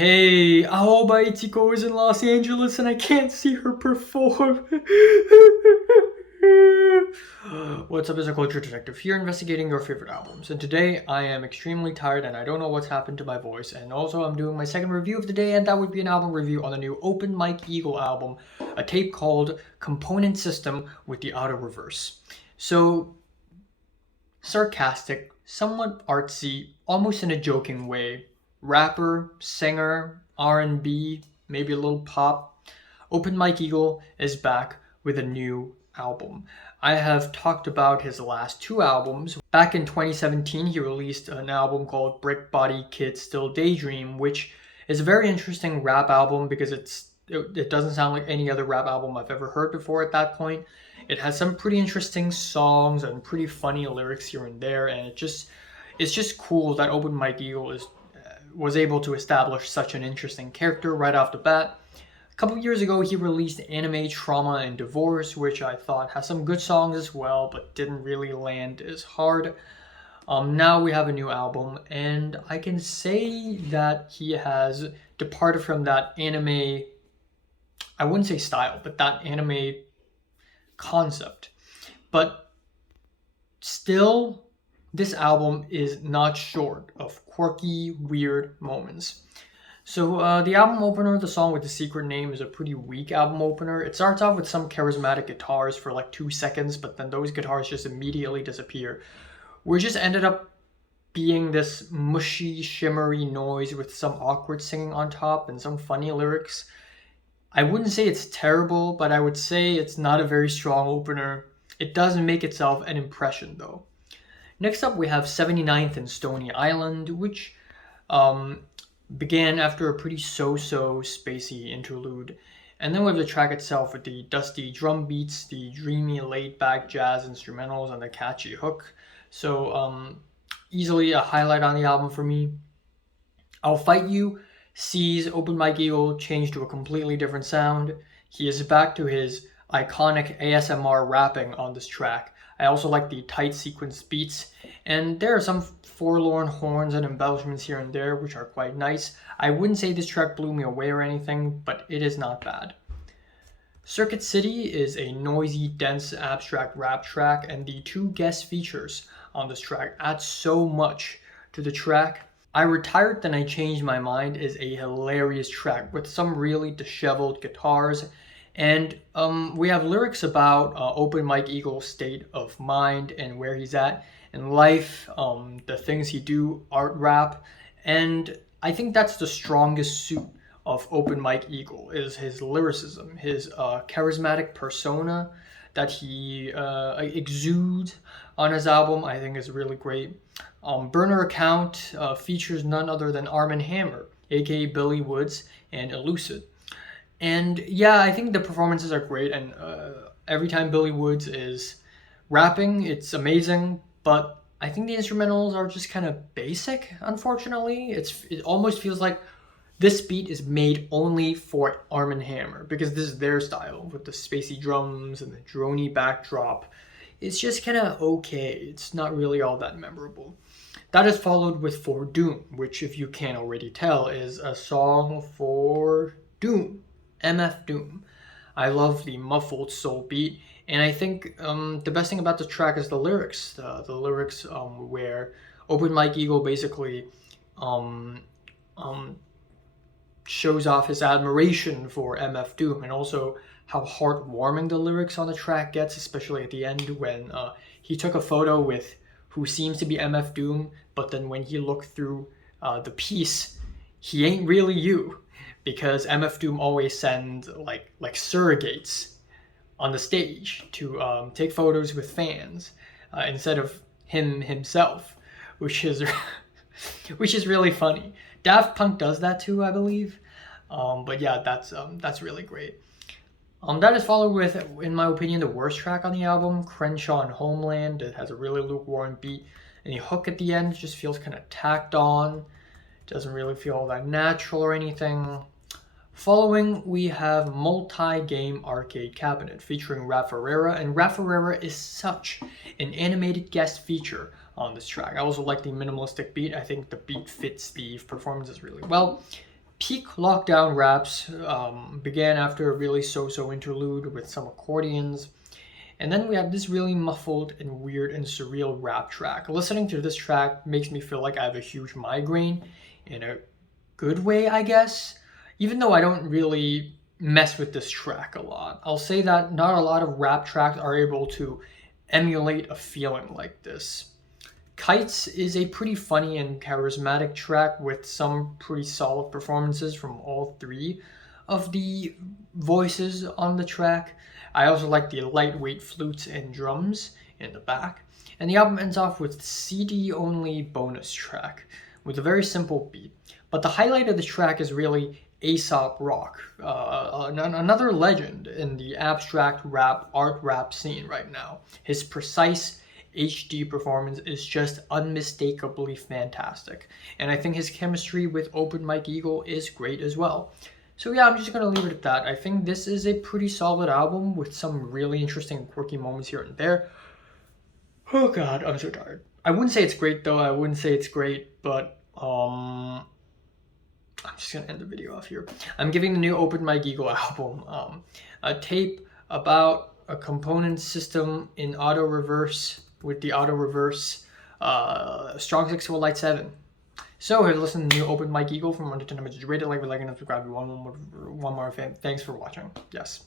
Hey, Aoba Ichiko is in Los Angeles and I can't see her perform. What's up, it's a culture detective here investigating your favorite albums. And today I am extremely tired and I don't know what's happened to my voice. And also I'm doing my second review of the day, and that would be an album review on the new Open Mike Eagle album, a tape called Component System with the Auto Reverse. So, sarcastic, somewhat artsy, almost in a joking way. Rapper, singer, R&B, maybe a little pop. Open Mike Eagle is back with a new album. I have talked about his last two albums. Back in 2017, he released an album called Brick Body Kid Still Daydream, which is a very interesting rap album because it doesn't sound like any other rap album I've ever heard before at that point. It has some pretty interesting songs and pretty funny lyrics here and there, and it's just cool that Open Mike Eagle was able to establish such an interesting character right off the bat. A couple years ago, he released Anime Trauma and Divorce, which I thought has some good songs as well, but didn't really land as hard. Now we have a new album, and I can say that he has departed from that anime, I wouldn't say style, but that anime concept. But still, this album is not short of quirky, weird moments. So the album opener, the song with the secret name, is a pretty weak album opener. It starts off with some charismatic guitars for like 2 seconds, but then those guitars just immediately disappear. We just ended up being this mushy, shimmery noise with some awkward singing on top and some funny lyrics. I wouldn't say it's terrible, but I would say it's not a very strong opener. It doesn't make itself an impression though. Next up, we have 79th and Stony Island, which began after a pretty so-so spacey interlude. And then we have the track itself with the dusty drum beats, the dreamy laid-back jazz instrumentals, and the catchy hook. So easily a highlight on the album for me. I'll Fight You sees Open Mike Eagle change to a completely different sound. He is back to his iconic ASMR rapping on this track. I also like the tight sequence beats, and there are some forlorn horns and embellishments here and there, which are quite nice. I wouldn't say this track blew me away or anything, but it is not bad. Circuit City is a noisy, dense, abstract rap track, and the two guest features on this track add so much to the track. I Retired Then I Changed My Mind is a hilarious track with some really disheveled guitars. And we have lyrics about Open Mike Eagle's state of mind and where he's at in life, the things he do, art rap. And I think that's the strongest suit of Open Mike Eagle is his lyricism, his charismatic persona that he exudes on his album. I think is really great. Burner Account features none other than Arm & Hammer, aka Billy Woods, and Elucid. And yeah, I think the performances are great, and every time Billy Woods is rapping, it's amazing, but I think the instrumentals are just kind of basic, unfortunately. It almost feels like this beat is made only for Arm & Hammer, because this is their style, with the spacey drums and the droney backdrop. It's just kind of okay. It's not really all that memorable. That is followed with For Doom, which, if you can't already tell, is a song for Doom. MF Doom. I love the muffled soul beat, and I think the best thing about the track is the lyrics. The lyrics where Open Mike Eagle basically shows off his admiration for MF Doom, and also how heartwarming the lyrics on the track gets, especially at the end when he took a photo with who seems to be MF Doom, but then when he looked through the piece, he ain't really you. Because MF Doom always sends like surrogates on the stage to take photos with fans instead of himself, which is really funny. Daft Punk does that too, I believe. But yeah, that's really great. That is followed with, in my opinion, the worst track on the album, Crenshaw and Homeland. It has a really lukewarm beat, and the hook at the end just feels kind of tacked on. Doesn't really feel all that natural or anything. Following, we have Multi-Game Arcade Cabinet featuring Raf Ferreira, and Raf Ferreira is such an animated guest feature on this track. I also like the minimalistic beat. I think the beat fits the performances really well. Peak lockdown raps began after a really so-so interlude with some accordions. And then we have this really muffled and weird and surreal rap track. Listening to this track makes me feel like I have a huge migraine in a good way, I guess. Even though I don't really mess with this track a lot. I'll say that not a lot of rap tracks are able to emulate a feeling like this. Kites is a pretty funny and charismatic track with some pretty solid performances from all three of the voices on the track. I also like the lightweight flutes and drums in the back. And the album ends off with CD only bonus track with a very simple beat. But the highlight of the track is really Aesop Rock, another legend in the abstract art rap scene right now. His precise HD performance is just unmistakably fantastic. And I think his chemistry with Open Mike Eagle is great as well. So yeah, I'm just going to leave it at that. I think this is a pretty solid album with some really interesting quirky moments here and there. Oh god, I'm so tired. I wouldn't say it's great though. I wouldn't say it's great, but I'm just going to end the video off here. I'm giving the new Open Mike Eagle album a tape about a component system in auto reverse with the auto reverse strong 6 light 7. So here, listen to the new Open Mike Eagle from 1 to 10 images rated. Like, and subscribe. One more fan. Thanks for watching. Yes.